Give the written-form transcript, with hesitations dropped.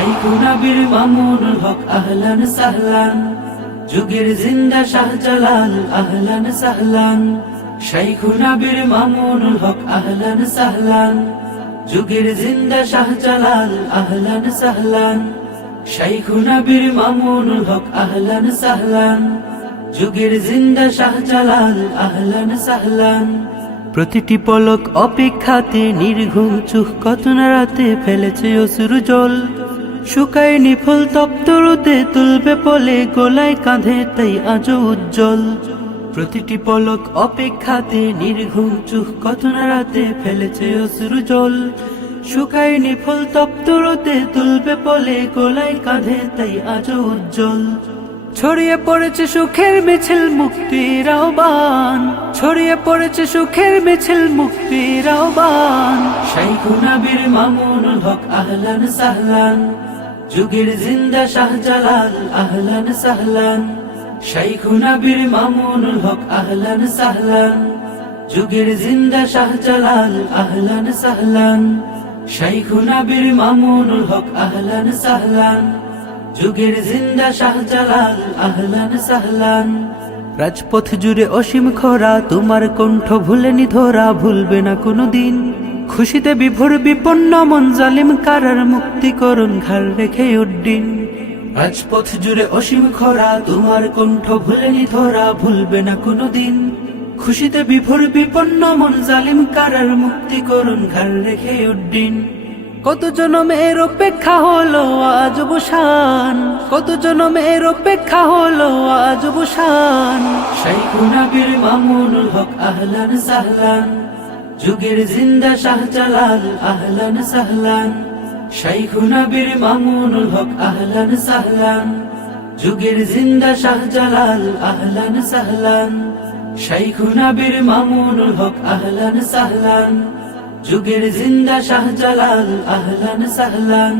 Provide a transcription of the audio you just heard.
শাইখুনা বীর মামুনুল হক আহলান সাহলান, যুগের জিন্দা শাহজালাল আহলান সাহলান। শাইখুনা বীর মামুনুল হক আহলান সাহলান, যুগের জিন্দা শাহজালাল আহলান সাহলান। শাইখুনা বীর মামুনুল হক আহলান সাহলান, যুগের জিন্দা শাহজালাল আহলান সাহলান। প্রতিটি পলক অপেক্ষাতে নির্ঘুম চোখ কত না রাতে ফেলেছে অশ্রু জল, শুকায়নি ফুল তপ্ত রোদে তুলবে পলে গোলায় কাঁধে তাই আজও উজ্জ্বল। প্রতিটি পলক অপেক্ষাতে নির্ঘুম চোখ কত না রাতে ফেলেছে অশ্রু জল, শুকায়নি ফুল তপ্ত রোদে তুলবে পলে গোলায় কাঁধে তাই আজও উজ্জ্বল। ছড়িয়ে পড়েছে সুখের মিছিল মুক্তির আহ্বান, ছড়িয়ে পড়েছে সুখের মিছিল মুক্তির আহ্বান। শাইখুনা বীর মামুনুল হক আহলান সাহলান, যুগের জিন্দা শাহজালাল আহলান সাহলান। শাইখুনা বীর মামুনুল হক আহলান সাহলান, যুগের জিন্দা শাহজালাল আহলান সাহলান। শাইখুনা বীর মামুনুল হক আহলান সাহলান, যুগের জিন্দা শাহজালাল আহলান সাহলান। রাজপথ জুড়ে অসীম খরা, তোমার কণ্ঠ ভুলেনি ধরা, ভুলবে না কোনোদিন। খুশিতে বিভোর বিপন্ন মন, জালিম কারার মুক্তিকরণ ঘাড় রেখে উড্ডিন। রাজপথ জুড়ে অসীম খরা, তোমার কণ্ঠ ভুলেনি ধরা, ভুলবে না কোনোদিন। খুশিতে বিভোর বিপন্ন মন, জালিম কারার মুক্তিকরণ ঘাড় রেখে উড্ডিন। কত জনমের অপেক্ষা হলো আজ অবসান, কত জনমের অপেক্ষা হলো আজ অবসান। শাইখুনা বীর মামুনুল হক আহলান সাহলান, যুগের জিন্দা শাহজালাল আহলান সাহলান। শাইখুনা বীর মামুনুল হক আহলান সাহলান, যুগের জিন্দা শাহজালাল আহলান সাহলান। শাইখুনা বীর মামুনুল হক আহলান সাহলান, যুগের জিন্দা শাহজালাল আহলান সাহলান।